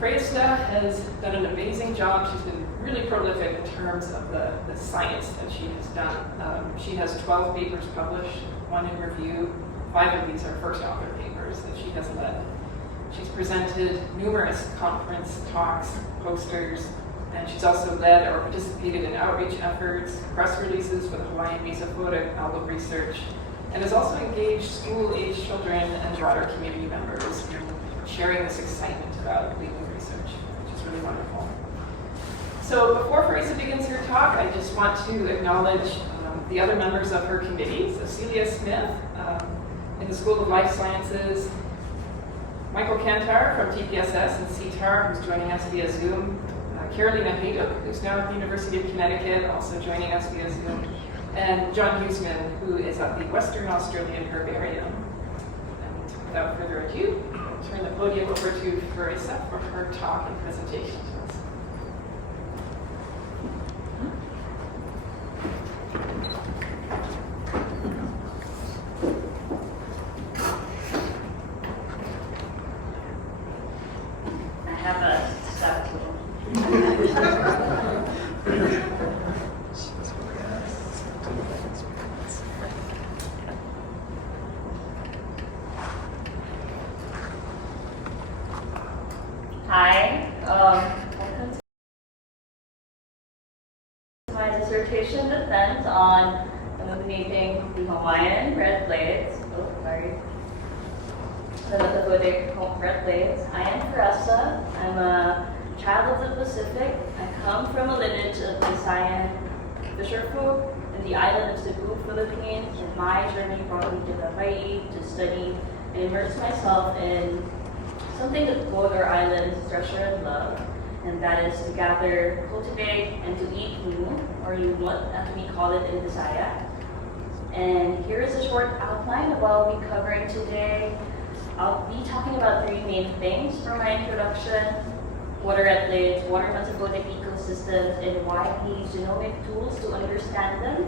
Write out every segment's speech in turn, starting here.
Feresa has done an amazing job. She's been really prolific in terms of the science that she has done. She has 12 papers published, 1 in review. 5 of these are first author papers that she has led. She's presented numerous conference talks, posters, and she's also led or participated in outreach efforts, press releases for the Hawaiian Mesophotic album research, and has also engaged school-age children and broader community members in sharing this excitement about legal research, which is really wonderful. So before Feresa begins her talk, I just want to acknowledge the other members of her committee. So Celia Smith in the School of Life Sciences, Michael Kantar from TPSS and CTAR, who's joining us via Zoom, Carolina Hayduk, who's now at the University of Connecticut, also joining us via Zoom, and John Huseman, who is at the Western Australian Herbarium. And without further ado, I'll turn the podium over to Feresa for her talk and presentation to us. I have a stuff tool. Hi, welcome to my dissertation defense on illuminating the Hawaiian red blades. The Mesophotic red blades. I am Feresa. I'm a child of the Pacific. I come from a lineage of Visayan fisherfolk in the island of Cebu, Philippines, and my journey brought me to Hawaii to study and immerse myself in something that both our islands treasure and love, and that is to gather, cultivate, and to eat limu, or lumut, as we call it in Visaya. And here is a short outline of what I'll be covering today. I'll be talking about 3 main things for my introduction: water red blades, water Mesophotic ecosystems, and why we use genomic tools to understand them,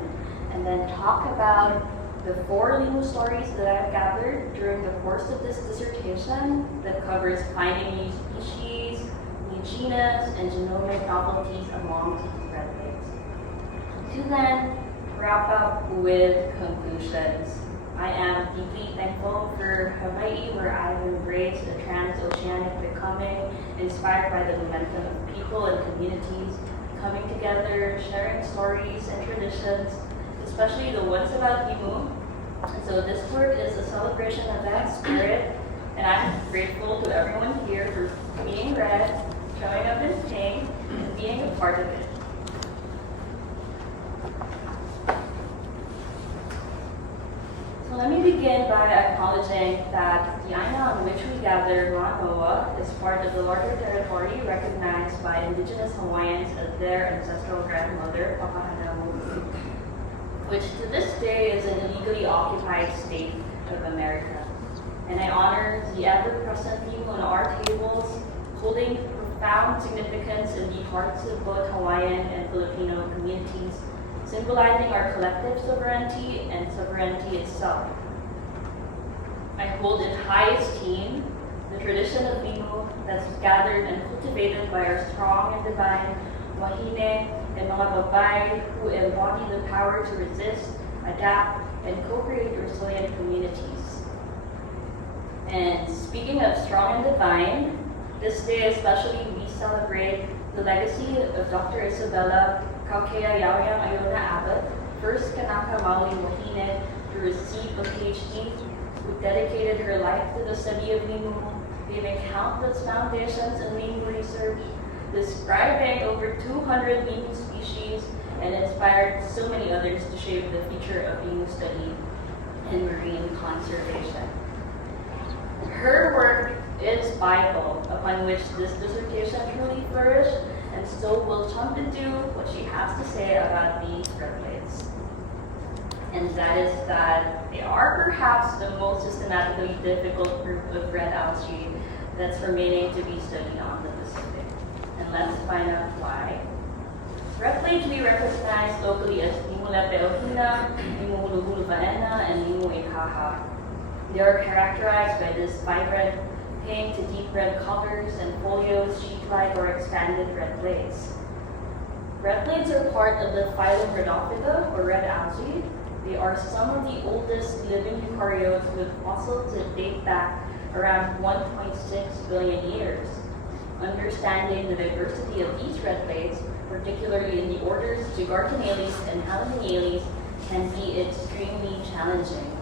and then talk about the 4 limu stories that I've gathered during the course of this dissertation that covers finding new species, new genus, and genomic novelties among these red blades. To then wrap up with conclusions. I am deeply thankful for Hawaii, where I've embraced a transoceanic becoming, inspired by the momentum of people and communities coming together, sharing stories and traditions, especially the ones about limu. And so this work is a celebration of that spirit, and I'm grateful to everyone here for being red, showing up in pink, and being a part of it. So let me begin by acknowledging that the aina on which we gather, Manoa, is part of the larger territory recognized by indigenous Hawaiians as their ancestral grandmother, Papahanamu, which to this day is an illegally occupied state of America. And I honor the ever-present limu on our tables, holding profound significance in the hearts of both Hawaiian and Filipino communities, symbolizing our collective sovereignty and sovereignty itself. I hold in high esteem the tradition of limu that's gathered and cultivated by our strong and divine wahine and mga babae who embody the power to resist, adapt, and co-create resilient communities. And speaking of strong and divine, this day especially we celebrate the legacy of Dr. Isabella Kaukea Yaoyang Ayona Abbott, first Kanaka Maoli wahine to receive a PhD, who dedicated her life to the study of limu, leaving countless foundations in limu research, describing over 200 limu species, and inspired so many others to shape the future of limu study and marine conservation. Her work is vital, upon which this dissertation truly flourished, and so we'll jump into what she has to say about these red blades. And that is that they are perhaps the most systematically difficult group of red algae that's remaining to be studied on the Pacific. And let's find out why. Red blades we recognize locally as Limu lepeohina, Limu huluhulu vaena, and Limu ikaha. They are characterized by this vibrant deepening to deep red colors and folios, sheet-like or expanded red blades. Red blades are part of the phylum Rhodophyta, or red algae. They are some of the oldest living eukaryotes with fossils that date back around 1.6 billion years. Understanding the diversity of these red blades, particularly in the orders Gigartonales and Halominales, can be extremely challenging.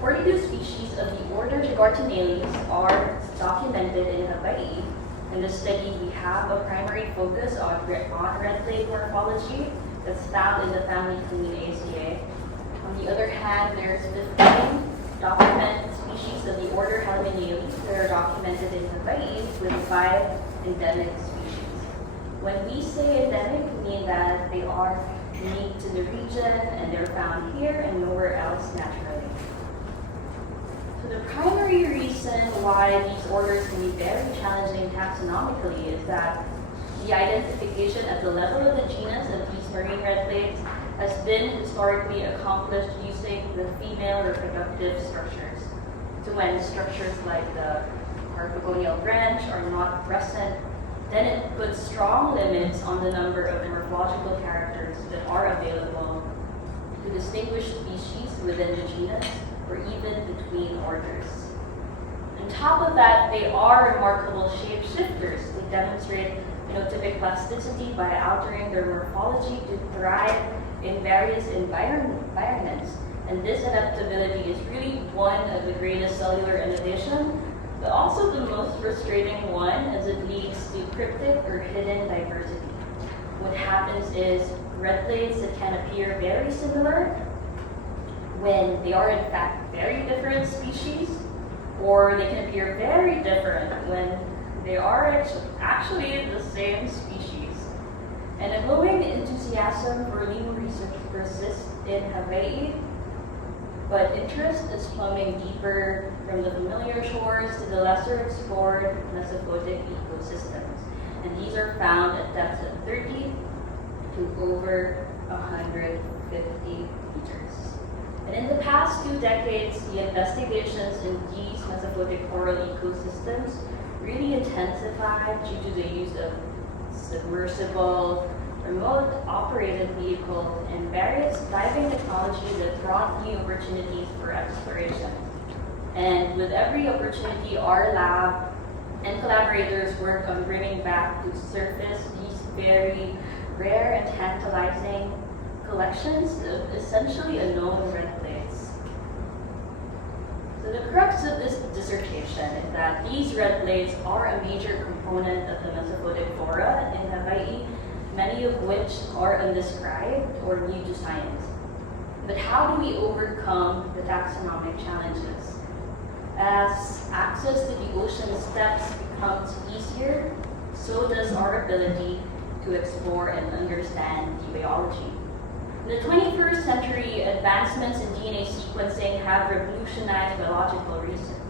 42 species of the order Gigartonales are documented in Hawaii. In this study, we have a primary focus on red blade morphology that's found in the family Illuminating. On the other hand, there's 15 documented species of the order Halominales that are documented in Hawaii with 5 endemic species. When we say endemic, we mean that they are unique to the region and they're found here and nowhere else naturally. So the primary reason why these orders can be very challenging taxonomically is that the identification at the level of the genus of these marine red blades has been historically accomplished using the female reproductive structures. So when structures like the archegonial branch are not present, then it puts strong limits on the number of morphological characters that are available to distinguish species within the genus or even between orders. On top of that, they are remarkable shapeshifters. They demonstrate phenotypic plasticity by altering their morphology to thrive in various environments. And this adaptability is really one of the greatest cellular innovation, but also the most frustrating one as it leads to cryptic or hidden diversity. What happens is red blades that can appear very similar when they are in fact very different species, or they can appear very different when they are actually the same species. And a growing enthusiasm for lemur research persists in Hawaii, but interest is plumbing deeper from the familiar shores to the lesser explored Mesophotic ecosystems. And these are found at depths of 30 to over 150 meters. And in the past 2 decades, the investigations in these Mesophotic coral ecosystems really intensified due to the use of submersible, remote operated vehicles, and various diving technology that brought new opportunities for exploration. And with every opportunity, our lab and collaborators work on bringing back to surface these very rare and tantalizing collections of essentially unknown red blades. So the crux of this dissertation is that these red blades are a major component of the Mesophotic flora in Hawaii, many of which are undescribed or new to science. But how do we overcome the taxonomic challenges? As access to the ocean steppes becomes easier, so does our ability to explore and understand the biology. In the 21st century, advancements in DNA sequencing have revolutionized biological research.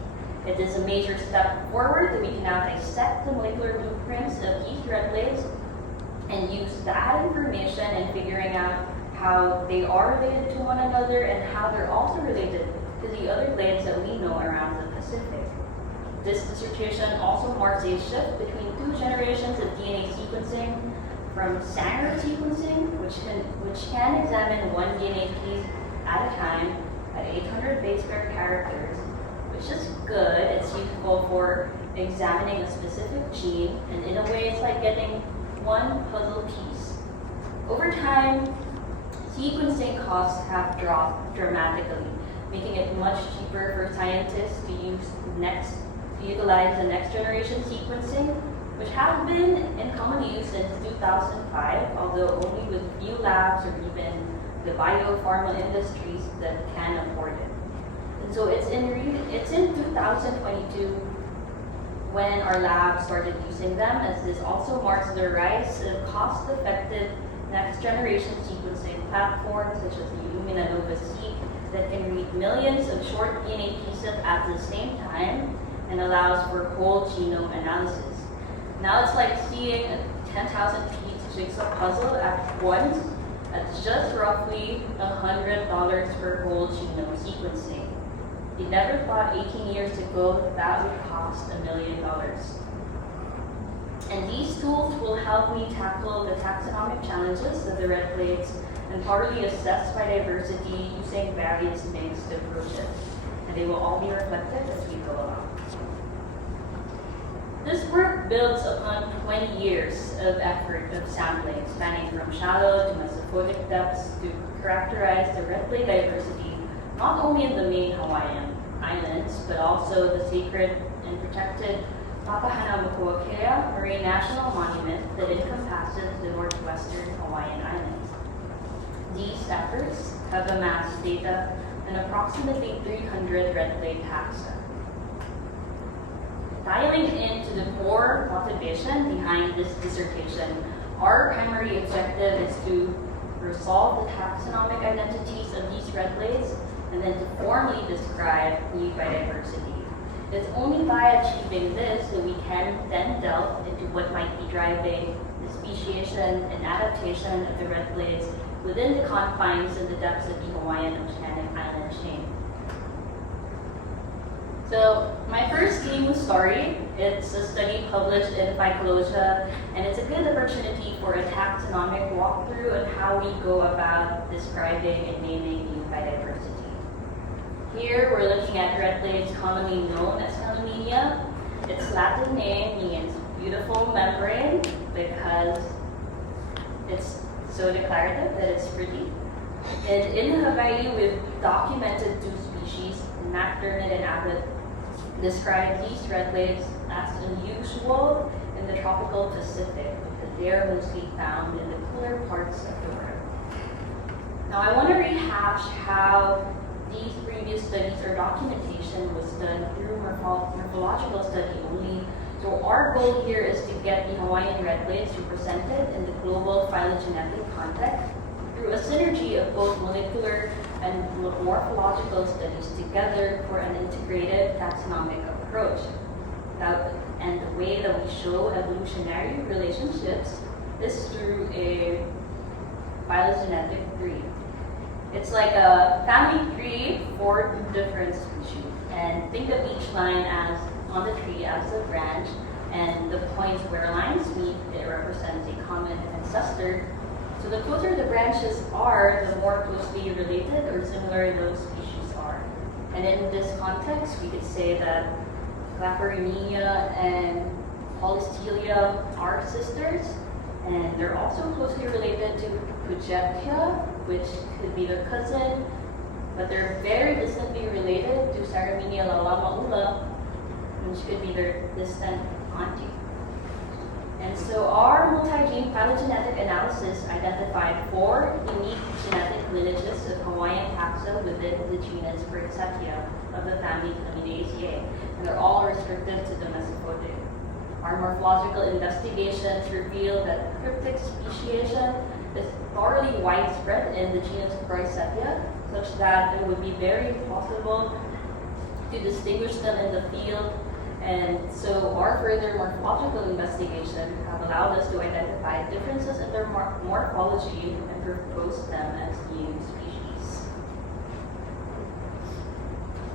It is a major step forward that we can now dissect the molecular blueprints of these red blades and use that information in figuring out how they are related to one another and how they're also related to the other blades that we know around the Pacific. This dissertation also marks a shift between 2 generations of DNA sequencing, from Sanger sequencing, which can examine one DNA piece at a time at 800 base pair characters, which is good. It's useful for examining a specific gene, and in a way it's like getting one puzzle piece. Over time, sequencing costs have dropped dramatically, making it much cheaper for scientists to utilize the next generation sequencing, which has been in common use since 2005, although only with few labs or even the biopharma industries that can afford it. And so it's in 2022 when our lab started using them, as this also marks the rise of cost-effective next-generation sequencing platforms such as the Illumina that can read millions of short DNA pieces at the same time and allows for whole genome analysis. Now it's like seeing a 10,000-piece jigsaw puzzle at once at just roughly $100 for whole genome sequencing. They never thought 18 years ago that would cost $1 million. And these tools will help me tackle the taxonomic challenges of the red plates and thoroughly assess biodiversity using various mixed approaches. And they will all be reflected as we go along. This work builds upon 20 years of effort of sampling, spanning from shallow to Mesophotic depths to characterize the red plate diversity, not only in the main Hawaiian islands, but also the sacred and protected Papahanaumokuakea Marine National Monument that encompasses the northwestern Hawaiian Islands. These efforts have amassed data on approximately 300 red plate taxa. Dialing into the core motivation behind this dissertation, our primary objective is to resolve the taxonomic identities of these red plates and then to formally describe new biodiversity. It's only by achieving this that we can then delve into what might be driving the speciation and adaptation of the red plates within the confines and the depths of the Hawaiian oceanic island chain. So my first game was story. It's a study published in Phycologia, and it's a good opportunity for a taxonomic walkthrough on how we go about describing and naming new biodiversity. Here we're looking at red plates commonly known as Illuminating. Its Latin name means beautiful membrane because it's so declarative that it's pretty. And in Hawaii, we've documented 2 species, McDermott and Abbott, describe these red plates as unusual in the tropical Pacific because they are mostly found in the cooler parts of the world. Now I want to rehash how these previous studies or documentation was done through morphological study only. So our goal here is to get the Hawaiian red plates represented in the global phylogenetic context through a synergy of both molecular and morphological studies together for an integrated taxonomic approach. And the way that we show evolutionary relationships is through a phylogenetic tree. It's like a family tree for different species. And think of each line as on the tree as a branch, and the points where lines meet, it represents a common ancestor. So the closer the branches are, the more closely related or similar those species are. And in this context, we could say that Claperinia and Polystelia are sisters, and they're also closely related to Pugetia, which could be their cousin, but they're very distantly related to Saramenia lalamaula, which could be their distant auntie. And so our multi-gene phylogenetic analysis identified 4 unique genetic lineages of Hawaiian taxa within the genus Feresa of the family Illuminating, and they're all restricted to the Mesophotic. Our morphological investigations reveal that cryptic speciation is thoroughly widespread in the genus Feresa, such that it would be very impossible to distinguish them in the field. And so our further morphological investigation have allowed us to identify differences in their morphology and propose them as new species.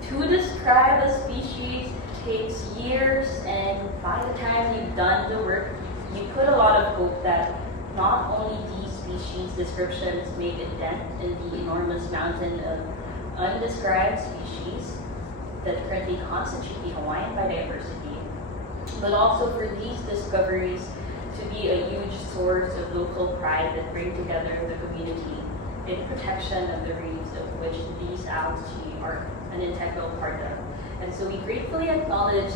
To describe a species takes years, and by the time you've done the work, you put a lot of hope that not only these species descriptions make a dent in the enormous mountain of undescribed species that currently constitute the Hawaiian biodiversity, but also for these discoveries to be a huge source of local pride that bring together the community in protection of the reefs of which these algae are an integral part of. And so we gratefully acknowledge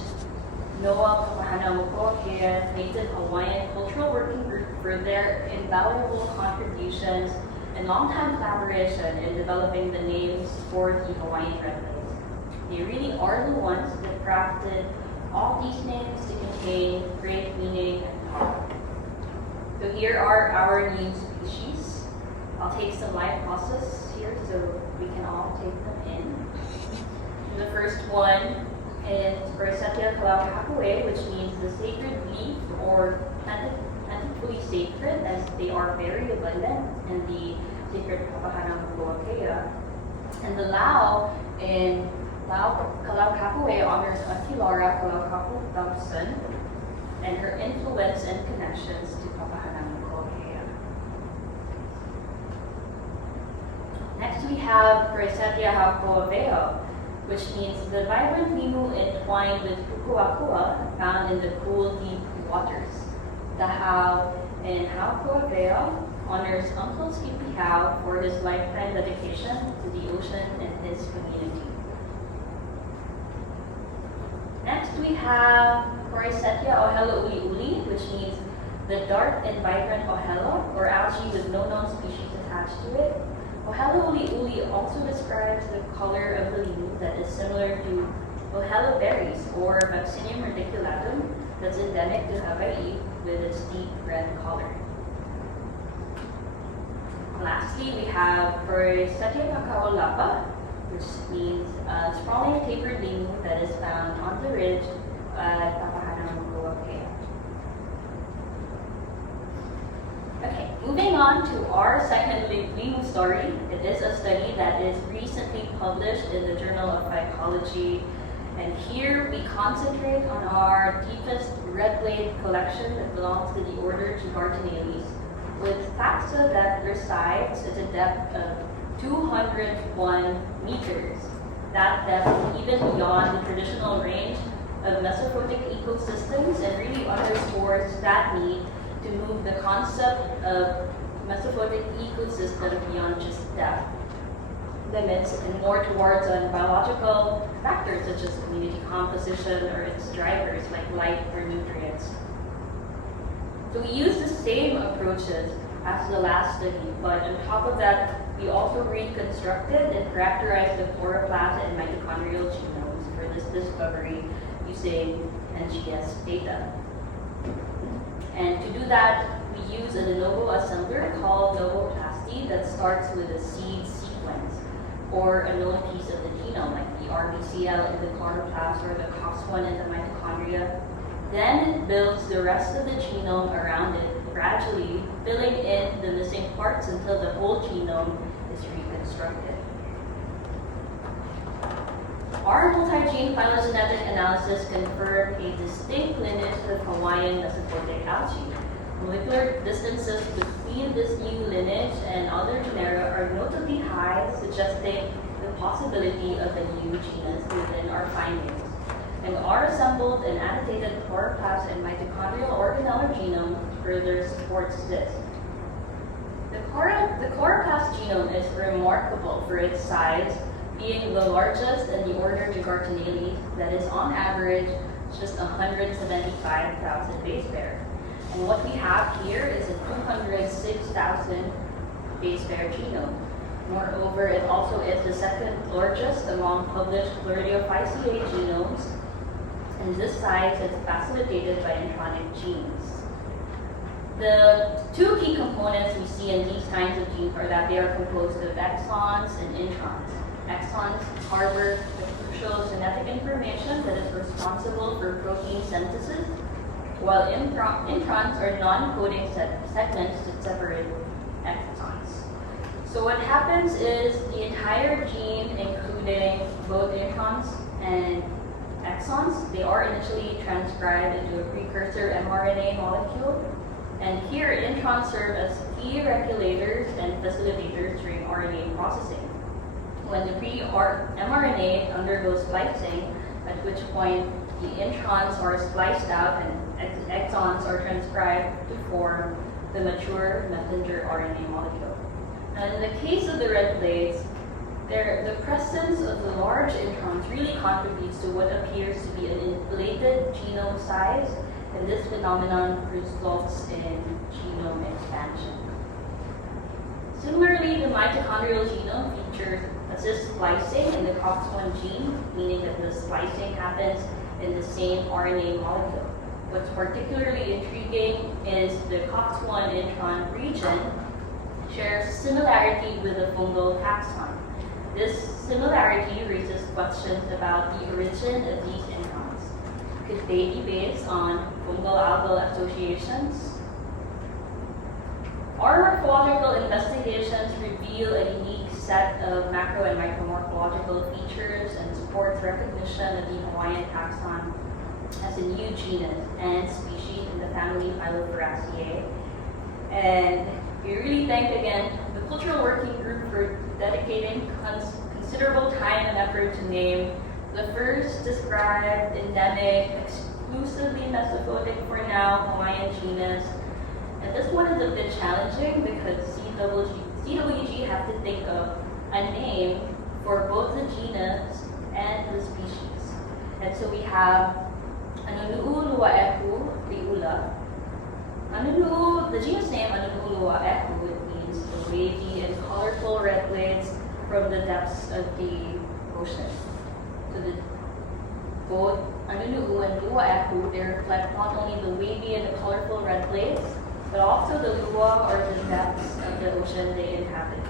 NOAA Papahanaumokuakea Native Hawaiian Cultural Working Group for their invaluable contributions and long-time collaboration in developing the names for the Hawaiian red plates. They really are the ones that crafted all these names to contain great meaning and power. So here are our new species. I'll take some live process here so we can all take them in. The first one is Feresa Kalauhakaway, which means the sacred leaf or plentifully sacred, as they are very abundant in the sacred Papahanaumokuakea. And the Lao in Kalakapu'e honors Auntie Laura Kalakapu Thompson and her influence and connections to Papahanaumokuakea. Next we have Feresa Hakoaveo, which means the vibrant limu entwined with pukuakua found in the cool, deep waters. The Hau in Hakoaveo honors Uncle Skippy Howe for his lifetime dedication to the ocean and his community. Next we have Porysetia ohelo uli uli, which means the dark and vibrant ohelo, or algae with no known species attached to it. Ohelo uli uli also describes the color of the limu that is similar to ohelo berries, or Vaccinium reticulatum, that's endemic to Hawaii with its deep red color. Lastly, we have Porysetia pakaolapa, which means a sprawling tapered limu that is found on the ridge at Papahanaumokuakea. Okay, moving on to our second limu story. It is a study that is recently published in the Journal of Phycology, and here we concentrate on our deepest red blade collection that belongs to the order Gigartinales, with taxa that resides at a depth of 201 meters. That depth even beyond the traditional range of Mesophotic ecosystems, and really underscores that need to move the concept of Mesophotic ecosystem beyond just depth limits and more towards biological factors such as community composition or its drivers like light or nutrients. So we use the same approaches as the last study, but on top of that, we also reconstructed and characterized the chloroplast and mitochondrial genomes for this discovery using NGS data. And to do that, we use a de novo assembler called Novoplasty that starts with a seed sequence, or a known piece of the genome, like the RBCL in the chloroplast or the COX1 in the mitochondria. Then it builds the rest of the genome around it, gradually filling in the missing parts until the whole genome is reconstructed. Our multi-gene phylogenetic analysis confirmed a distinct lineage of Hawaiian Mesophotic algae. Molecular distances between this new lineage and other genera are notably high, suggesting the possibility of a new genus within our findings. And our assembled and annotated chloroplast and mitochondrial organelle genome further supports this. The chloroplast genome is remarkable for its size, being the largest in the order Gigartinales, that is on average just 175,000 base pair. And what we have here is a 206,000 base pair genome. Moreover, it also is the second largest among published Chloridophyceae genomes, and this size is facilitated by intronic genes. The two key components we see in these kinds of genes are that they are composed of exons and introns. Exons harbor the crucial genetic information that is responsible for protein synthesis, while introns are non-coding segments that separate exons. So what happens is the entire gene, including both introns and exons, they are initially transcribed into a precursor mRNA molecule. And here, introns serve as key regulators and facilitators during RNA processing. When the pre-mRNA undergoes splicing, at which point the introns are spliced out and exons are transcribed to form the mature messenger RNA molecule. And in the case of the red blades, the presence of the large introns really contributes to what appears to be an inflated genome size, and this phenomenon results in genome expansion. Similarly, the mitochondrial genome features assist splicing in the COX1 gene, meaning that the splicing happens in the same RNA molecule. What's particularly intriguing is the COX1 intron region shares similarity with the fungal taxon. This similarity raises questions about the origin of these introns. Could they be based on fungal-algal associations? Our morphological investigations reveal a unique set of macro and micromorphological features and supports recognition of the Hawaiian taxon as a new genus and species in the family Phyllotheraceae. And we really thank again the Cultural Working Group for dedicating considerable time and effort to name the first described endemic, exclusively Mesophotic for now, Hawaiian genus. And this one is a bit challenging because CWG have to think of a name for both the genus and the species. And so we have Anunu'u lua'ehu ri'ula. Anunu'u, the genus name Anunu'u lua'ehu, it means the wavy and colorful red blades from the depths of the ocean. So both Anunu'u and lua'ehu, they reflect not only the wavy and the colorful red blades, but also the lua or the depths of the ocean they inhabit.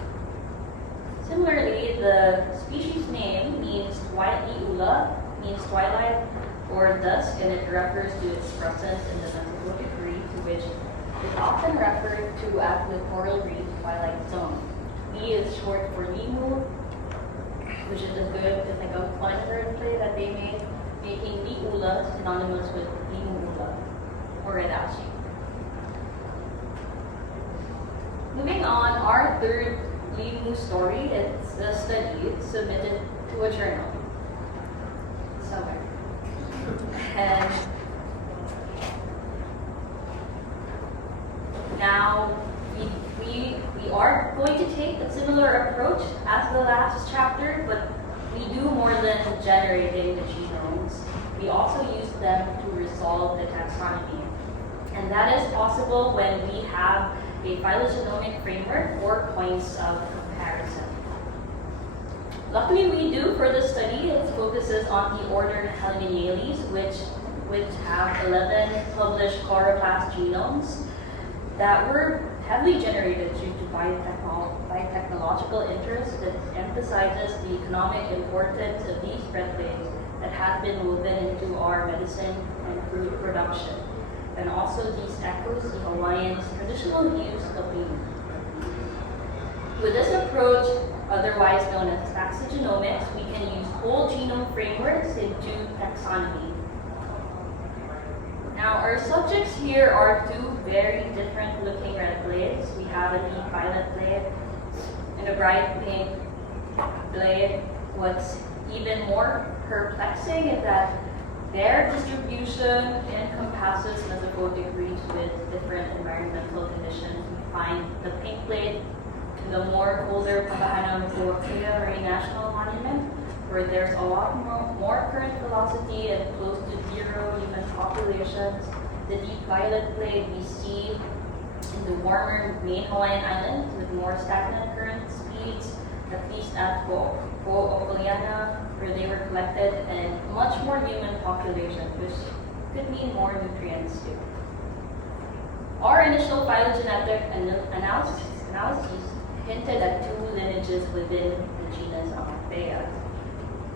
Similarly, the species name means Li'ula, means twilight or dusk, and it refers to its presence in the Mesophotic reef, which is often referred to as the coral reef twilight zone. Li is short for Limu, which is it's like a fun wordplay that they made, making Li'ula synonymous with Limu'ula or red algae. Moving on, our third Limu story, it's a study submitted to a journal somewhere. And now we are going to take a similar approach as the last chapter, but we do more than generating the genomes. We also use them to resolve the taxonomy. And that is possible when we have a phylogenomic framework or points of comparison. Luckily, we do for this study. It focuses on the order Helminiales, which have 11 published chloroplast genomes that were heavily generated due to biotechnological interest that emphasizes the economic importance of these red blades that have been woven into our medicine and fruit production. And also these echoes the Hawaiians' traditional use of Limu. With this approach, otherwise known as taxogenomics, we can use whole genome frameworks into taxonomy. Now, our subjects here are two very different looking red blades. We have a deep violet blade and a bright pink blade. What's even more perplexing is that their distribution encompasses Mesophotic reefs with different environmental conditions. We find the pink blade in the more colder Papahanam Hawaiian Marine National Monument, where there's a lot more current velocity and close to zero human populations. The deep violet blade we see in the warmer main Hawaiian islands with more stagnant current speeds, at least at Hawaiian, where they were collected, and much more human population, which could mean more nutrients too. Our initial phylogenetic analyses hinted at two lineages within the genus Amathea.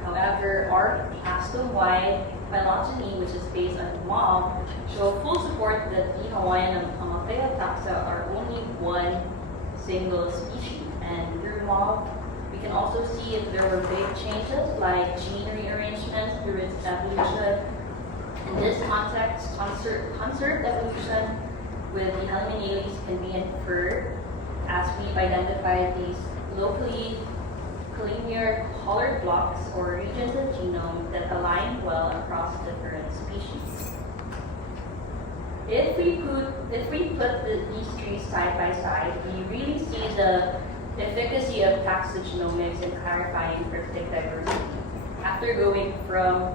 However, our custom-wide phylogeny, which is based on MOB, show full support that the Hawaiian Amathea taxa are only one single species, and through MOB, we can also see if there were big changes like gene rearrangements through its evolution. In this context, conserved evolution with the Helminiales can be inferred as we've identified these locally collinear colored blocks or regions of genome that align well across different species. If we put these trees side by side, we really see the efficacy of taxogenomics in clarifying cryptic diversity. After going from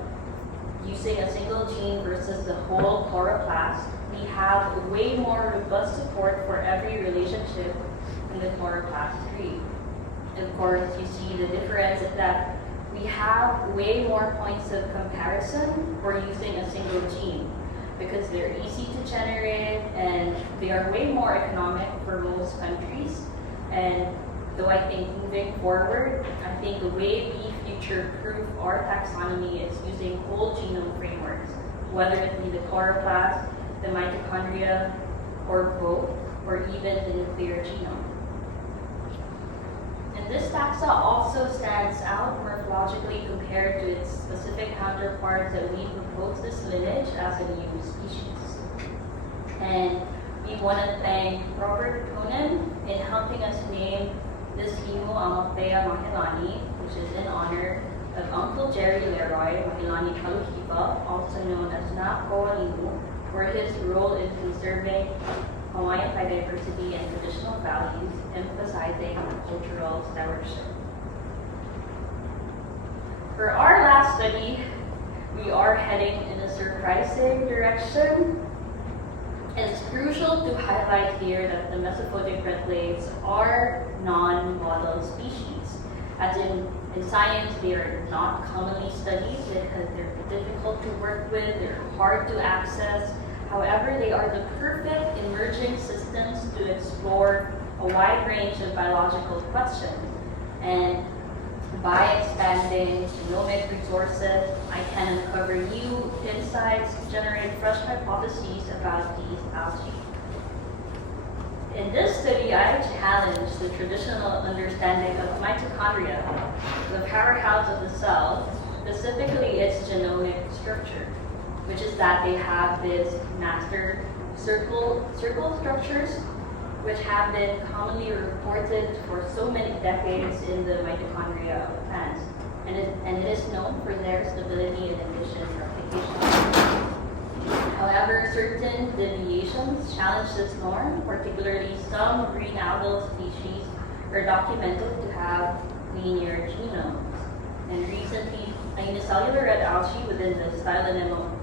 using a single gene versus the whole chloroplast, we have way more robust support for every relationship in the chloroplast tree. Of course, you see the difference is that we have way more points of comparison for using a single gene because they're easy to generate and they are way more economic for most countries. And though I think moving forward, I think the way we future-proof our taxonomy is using whole genome frameworks, whether it be the chloroplast, the mitochondria, or both. or even the nuclear genome. And this taxa also stands out morphologically compared to its specific counterparts that we propose this lineage as a new species. And we want to thank Robert Conan in helping us name this Himu Amatea Mahilani, which is in honor of Uncle Jerry Leroy Mahilani Kaluhipa, also known as Na Koa Himu, for his role in conserving Hawaiian biodiversity and traditional values, emphasizing cultural stewardship. For our last study, we are heading in a surprising direction. It's crucial to highlight here that the Mesophotic red lakes are non-model species. As in science, they are not commonly studied because they're difficult to work with, they're hard to access. However, they are the perfect emerging systems to explore a wide range of biological questions. And by expanding genomic resources, I can uncover new insights, generate fresh hypotheses about these algae. In this study, I challenged the traditional understanding of mitochondria, the powerhouse of the cell, specifically its genomic structure, which is that they have this master circle structures, which have been commonly reported for so many decades in the mitochondria of plants, and it is known for their stability and efficient replication. However, certain deviations challenge this norm, particularly some green algal species are documented to have linear genomes. And recently, unicellular red algae within the style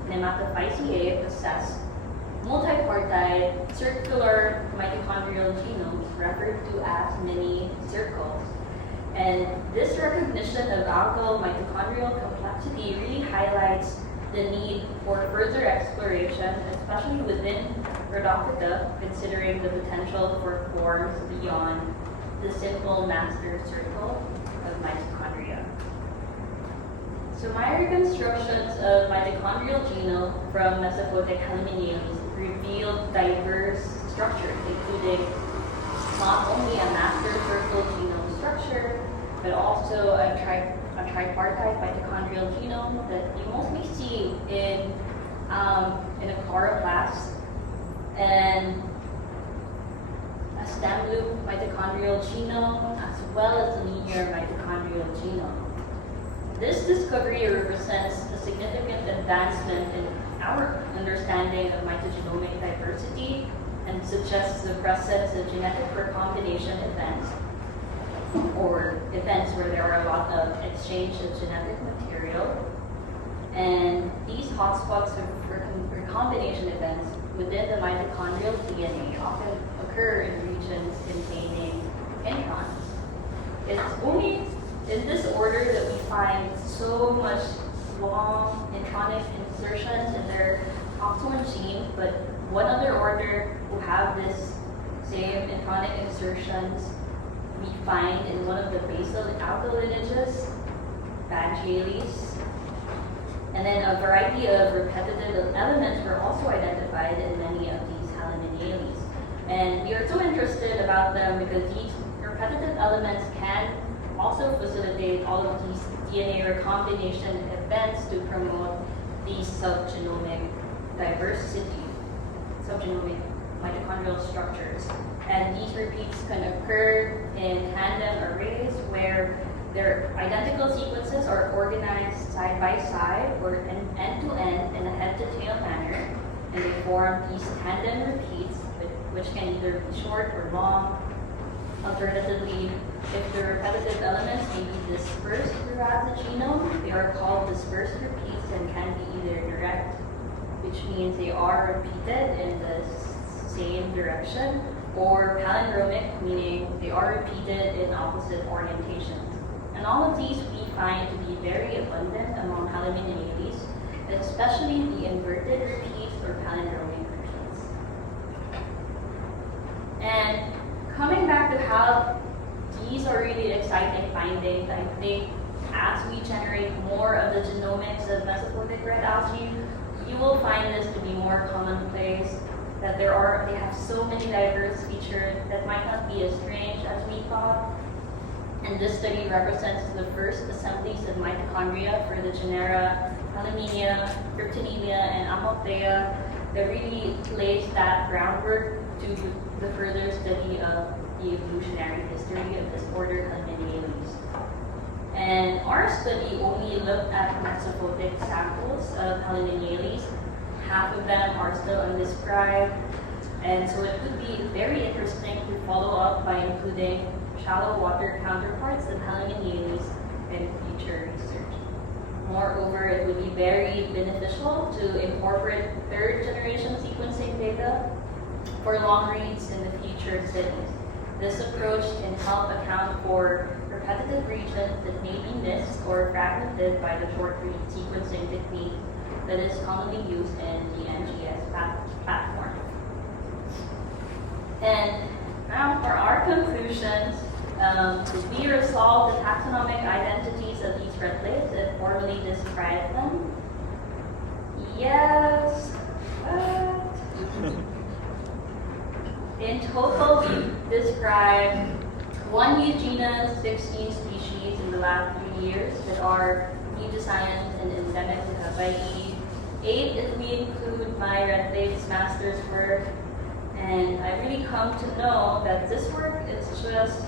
Nematophyceae possess multipartite circular mitochondrial genomes referred to as mini circles. And this recognition of algal mitochondrial complexity really highlights the need for further exploration, especially within Rhodophyta, considering the potential for forms beyond the simple master circle of mitochondria. So my reconstructions of mitochondrial genome from Mesophotic Illuminating revealed diverse structures, including not only a master circle genome structure, but also a tripartite mitochondrial genome that you mostly see in a chloroplast, and a stem loop mitochondrial genome, as well as a linear mitochondrial genome. This discovery represents a significant advancement in our understanding of mitogenomic diversity and suggests the presence of genetic recombination events, or events where there are a lot of exchange of genetic material. And these hotspots of recombination events within the mitochondrial DNA often occur in regions containing introns. It's only in this order that we find so much long intronic insertions in their OX1 gene, but one other order who have this same intronic insertions we find in one of the basal algal lineages, Banjales. And then a variety of repetitive elements were also identified in many of these Halominales. And we are so interested about them because these repetitive elements can also facilitate all of these DNA recombination events to promote these subgenomic diversity, subgenomic mitochondrial structures. And these repeats can occur in tandem arrays where their identical sequences are organized side by side or end to end in a head to tail manner, and they form these tandem repeats, which can either be short or long. Alternatively, if the repetitive elements may be dispersed throughout the genome, they are called dispersed repeats and can be either direct, which means they are repeated in the same direction, or palindromic, meaning they are repeated in opposite orientations. And all of these we find to be very abundant among Halominales, especially the inverted repeats or palindromic versions. And coming back to how these are really exciting findings, I think as we generate more of the genomics of Mesophotic red algae, you will find this to be more commonplace that they have so many diverse features that might not be as strange as we thought. And this study represents the first assemblies of mitochondria for the genera Illuminating, Cryptonemia, and Amalthea that really lays that groundwork to the further study of the evolutionary history of this order Illuminales. And our study only looked at Mesophotic samples of Illuminales. Half of them are still undescribed, and so it would be very interesting to follow up by including shallow water counterparts of Illuminales in future research. Moreover, it would be very beneficial to incorporate third-generation sequencing data for long reads in the future studies. This approach can help account for repetitive regions that may be missed or fragmented by the short-read sequencing technique that is commonly used in the NGS platform. And now for our conclusions, did we resolve the taxonomic identities of these redlegs and formally describe them? Yes, but in total we described 1 new genus, 16 species in the last 3 years that are new to science and endemic to Hawaii. 8 if we include my redlegs master's work. And I really come to know that this work is just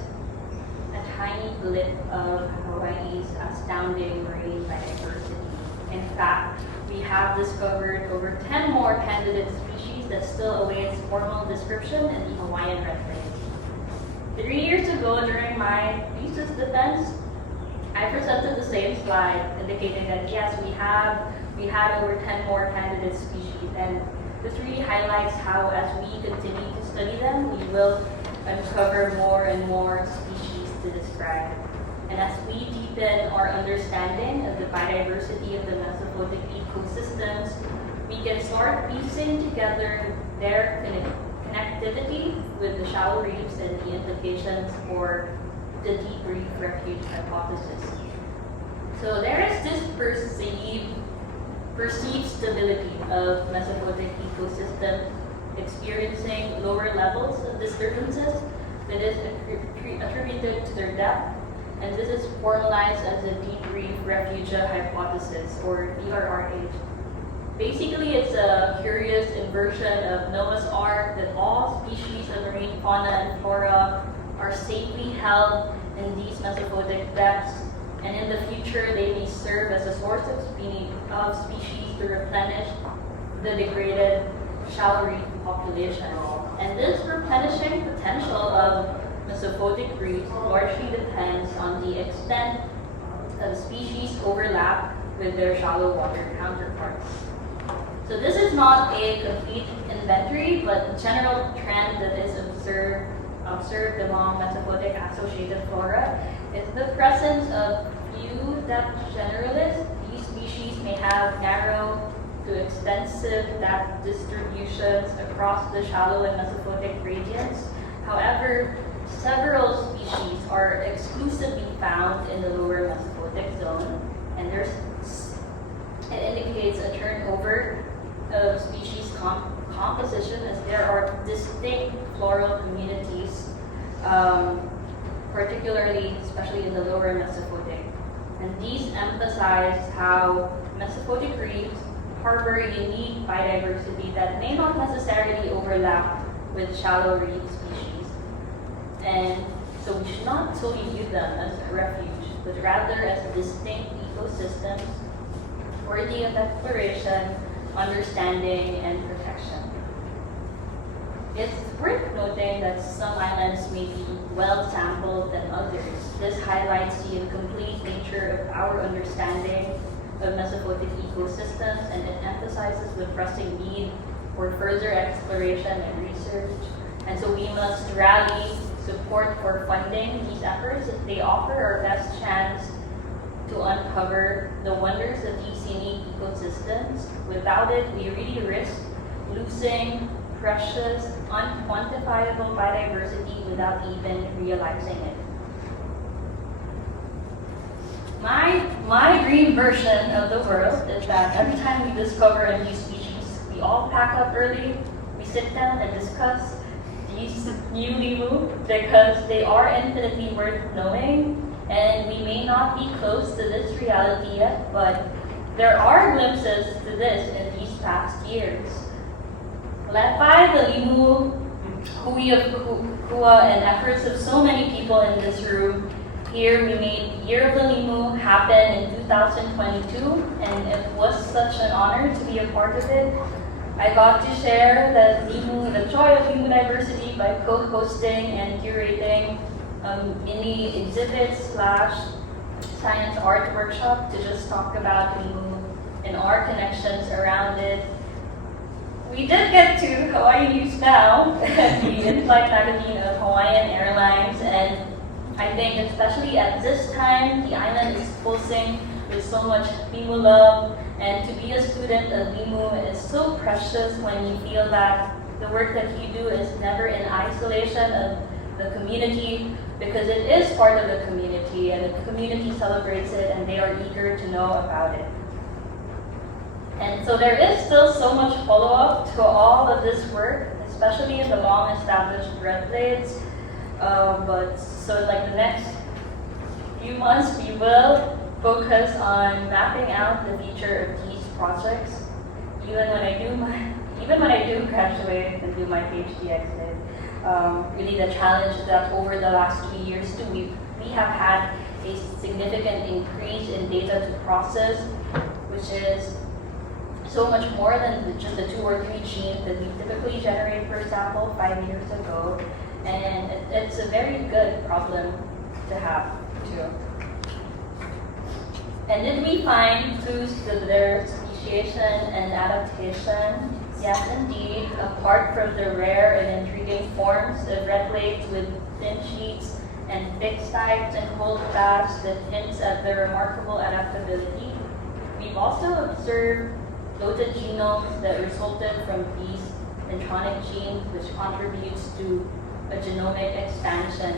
a tiny blip of Hawaii's astounding marine biodiversity. In fact, we have discovered over 10 more candidate species that still awaits formal description in the Hawaiian redlegs. 3 years ago, during my thesis defense, I presented the same slide indicating that yes, we had over 10 more candidate species, and this really highlights how as we continue to study them, we will uncover more and more species to describe. And as we deepen our understanding of the biodiversity of the Mesophotic ecosystems, we can start piecing together their connectivity with the shallow reefs and the implications for the deep reef refuge hypothesis. So there is this perceived stability of Mesophotic ecosystems experiencing lower levels of disturbances that is attributed to their depth, and this is formalized as the deep reef refuge hypothesis, or DRRH. Basically, it's a curious inversion of Noah's Ark that all species of marine fauna and flora are safely held in these Mesophotic depths, and in the future they may serve as a source of species to replenish the degraded shallow reef population. And this replenishing potential of Mesophotic reefs largely depends on the extent of species overlap with their shallow water counterparts. So this is not a complete inventory, but a general trend that is observed among Mesophotic associated flora is the presence of few depth generalists. These species may have narrow to extensive depth distributions across the shallow and Mesophotic gradients. However, several species are exclusively found in the lower Mesophotic zone, and it indicates a turnover of species composition as there are distinct floral communities, especially in the lower Mesophotic. And these emphasize how Mesophotic reefs harbor unique biodiversity that may not necessarily overlap with shallow reef species. And so we should not solely view them as a refuge, but rather as distinct ecosystems worthy of exploration, understanding, and protection. It's worth noting that some islands may be well sampled than others. This highlights the incomplete nature of our understanding of Mesophotic ecosystems, and it emphasizes the pressing need for further exploration and research. And so we must rally support for funding these efforts as they offer our best chance to uncover the wonders of these unique ecosystems. Without it, we really risk losing precious, unquantifiable biodiversity without even realizing it. My dream version of the world is that every time we discover a new species, we all pack up early, we sit down and discuss these new limu because they are infinitely worth knowing, and we may not be close to this reality yet, but there are glimpses to this in these past years. Led by the limu Hua and efforts of so many people in this room, here we made Year of the Limu happen in 2022, and it was such an honor to be a part of it. I got to share the joy of Limu diversity by co-hosting and curating mini exhibits / science art workshop to just talk about Limu and our connections around it. We did get to Hawaii News Now, the in-flight magazine of Hawaiian Airlines, and I think especially at this time, the island is pulsing with so much Limu love, and to be a student of Limu is so precious when you feel that the work that you do is never in isolation of the community, because it is part of the community, and the community celebrates it, and they are eager to know about it. And so there is still so much follow-up to all of this work, especially in the long-established red blades. But so like the next few months, we will focus on mapping out the future of these projects. Even when I do graduate and do my PhD exit, really the challenge is that over the last 2 years too, we have had a significant increase in data to process, which is so much more than just the 2 or 3 genes that we typically generate per sample 5 years ago. And it's a very good problem to have too. And did we find clues to their speciation and adaptation? Yes, indeed. Apart from the rare and intriguing forms of red blades with thin sheets and thick spikes and cold baths that hints at their remarkable adaptability, we've also observed loaded genomes that resulted from these intronic genes, which contributes to a genomic expansion.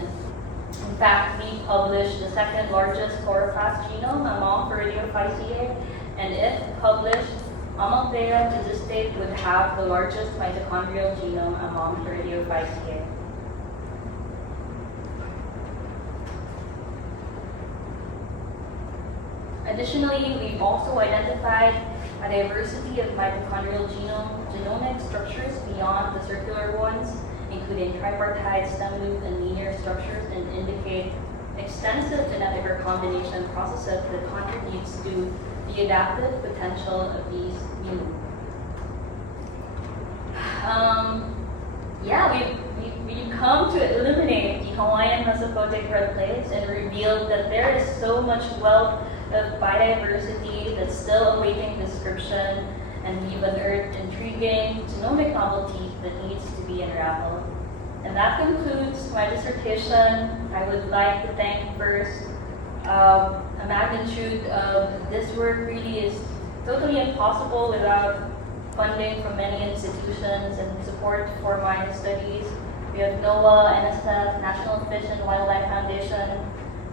In fact, we published the 2nd largest chloroplast genome among Feresa, and if published, Amalthea to this date would have the largest mitochondrial genome among Feresa. Additionally, we've also identified a diversity of mitochondrial genomic structures beyond the circular ones, including tripartite, stem loop, and linear structures, and indicate extensive genetic recombination processes that contributes to the adaptive potential of these mutants. We've come to illuminate the Hawaiian Mesophotic red blades and revealed that there is so much wealth of biodiversity that's still awaiting description, and we've unearthed intriguing genomic novelties that needs to be unraveled. And that concludes my dissertation. I would like to thank first a magnitude of this work really is totally impossible without funding from many institutions and support for my studies. We have NOAA, NSF, National Fish and Wildlife Foundation,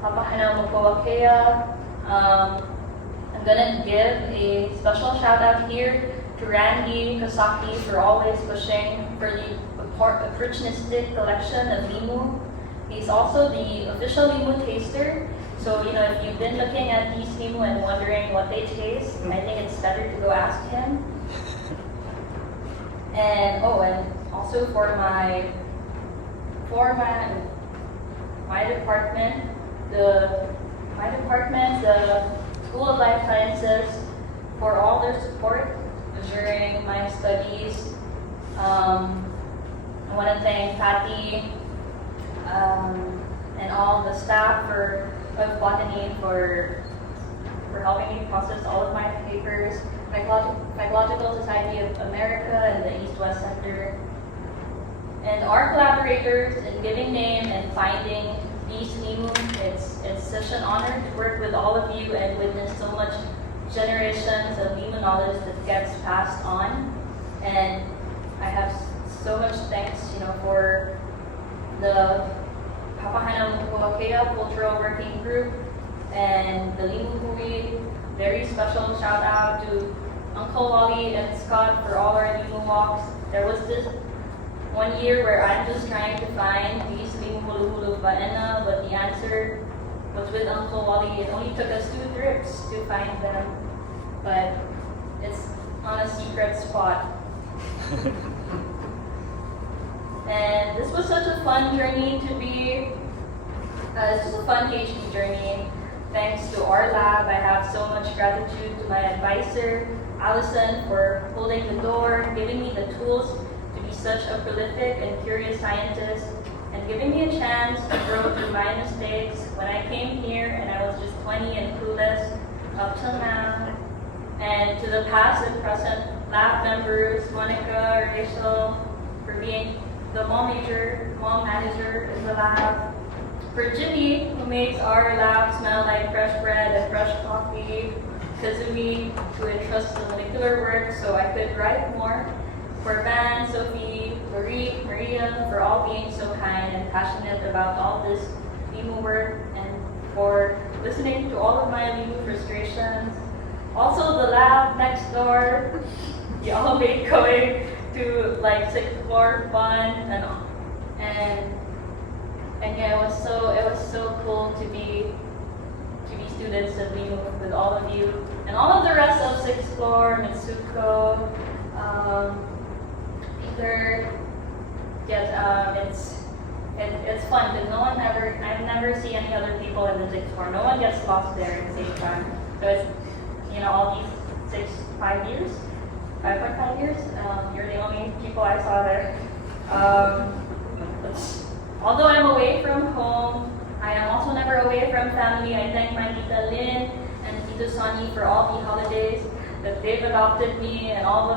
Papahana Mokoakea. I'm gonna give a special shout out here to Randy Kosaki for always pushing for the opportunistic collection of limu. He's also the official limu taster. So, if you've been looking at these limu and wondering what they taste, I think it's better to go ask him. And also for my department, the School of Life Sciences, for all their support during my studies. I want to thank Patty and all the staff of botany for helping me process all of my papers, Mycological Society of America and the East-West Center, and our collaborators in giving name and finding these limu. It's such an honor to work with all of you and witness so much generations of limu knowledge that gets passed on. And I have so much thanks, for the Papahana Mokoakea Cultural Working Group and the Limu Hui. Very special shout out to Uncle Wally and Scott for all our limu walks. there was this one year where I'm just trying to find these hulu ba'ena, but the answer was with Uncle Wally. It only took us 2 trips to find them, but it's on a secret spot. And this was such a fun journey to be, it's just a fun PhD journey. Thanks to our lab, I have so much gratitude to my advisor, Allison, for holding the door, giving me the tools to be such a prolific and curious scientist, and giving me a chance to grow through my mistakes when I came here and I was just 20 and clueless up till now. And to the past and present lab members, Monica, Rachel, for being the mom manager in the lab. For Jimmy, who makes our lab smell like fresh bread and fresh coffee. Kazumi, who entrusts the molecular work so I could write more. For Van, Sophie, Maria, for all being so kind and passionate about all this LIMU work, and for listening to all of my LIMU frustrations. Also the lab next door, y'all made going to like 6th floor fun, and yeah, it was so cool to be students at LIMU with all of you and all of the rest of 6th floor, Mitsuko, Peter. It's fun because I've never seen any other people in the 6th floor. No one gets lost there at the same time. So it's, all these 5.5 years, you're the only people I saw there. Although I'm away from home, I am also never away from family. I thank my Tita Lynn and Tito Sonny for all the holidays that they've adopted me and all the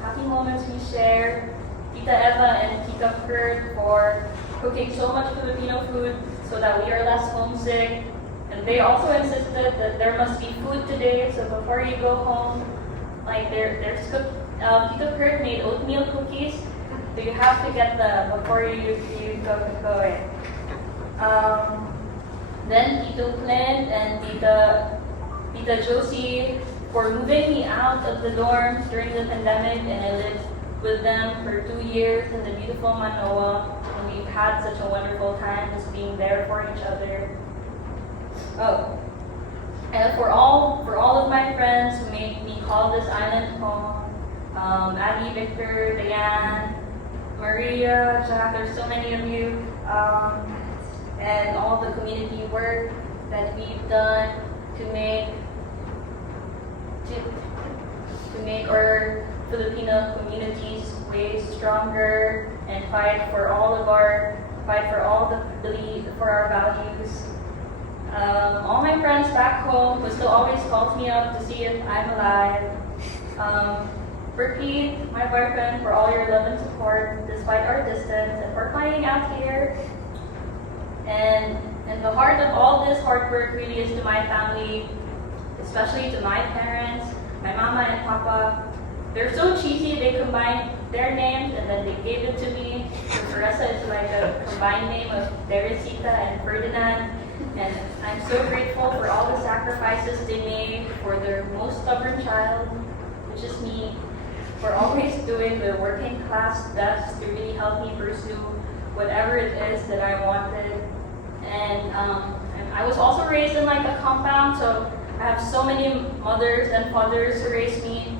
happy moments we share. Tita Eva and Tita Kurt for cooking so much Filipino food so that we are less homesick. And they also insisted that there must be food today, so before you go home, like Tita Kurt made oatmeal cookies, so you have to get them before you go in. Then Tito Clint and Tita Josie for moving me out of the dorms during the pandemic, and I lived with them for 2 years in the beautiful Manoa, and we've had such a wonderful time just being there for each other. Oh, and for all of my friends who make me call this island home, Abby, Victor, Diane, Maria, Jack, there's so many of you, and all the community work that we've done to make our Filipino communities way stronger and fight for our values. All my friends back home who still always calls me up to see if I'm alive. For Pete, my boyfriend, for all your love and support despite our distance, and for flying out here. And the heart of all this hard work really is to my family, especially to my parents, my mama and papa. They're so cheesy, they combined their names and then they gave it to me. So Feresa is like a combined name of Teresita and Ferdinand. And I'm so grateful for all the sacrifices they made for their most stubborn child, which is me, for always doing the working class best to really help me pursue whatever it is that I wanted. And I was also raised in like a compound, so I have so many mothers and fathers who raised me.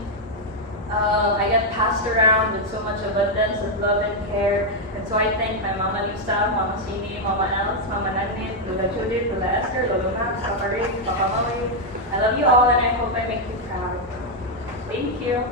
I get passed around with so much abundance of love and care. And so I thank my Mama Lisa, Mama Cindy, Mama Els, Mama Nanit, Lola Judith, Lola Esther, Lolo Max, Papa Ray, Papa Maui. I love you all and I hope I make you proud. Thank you.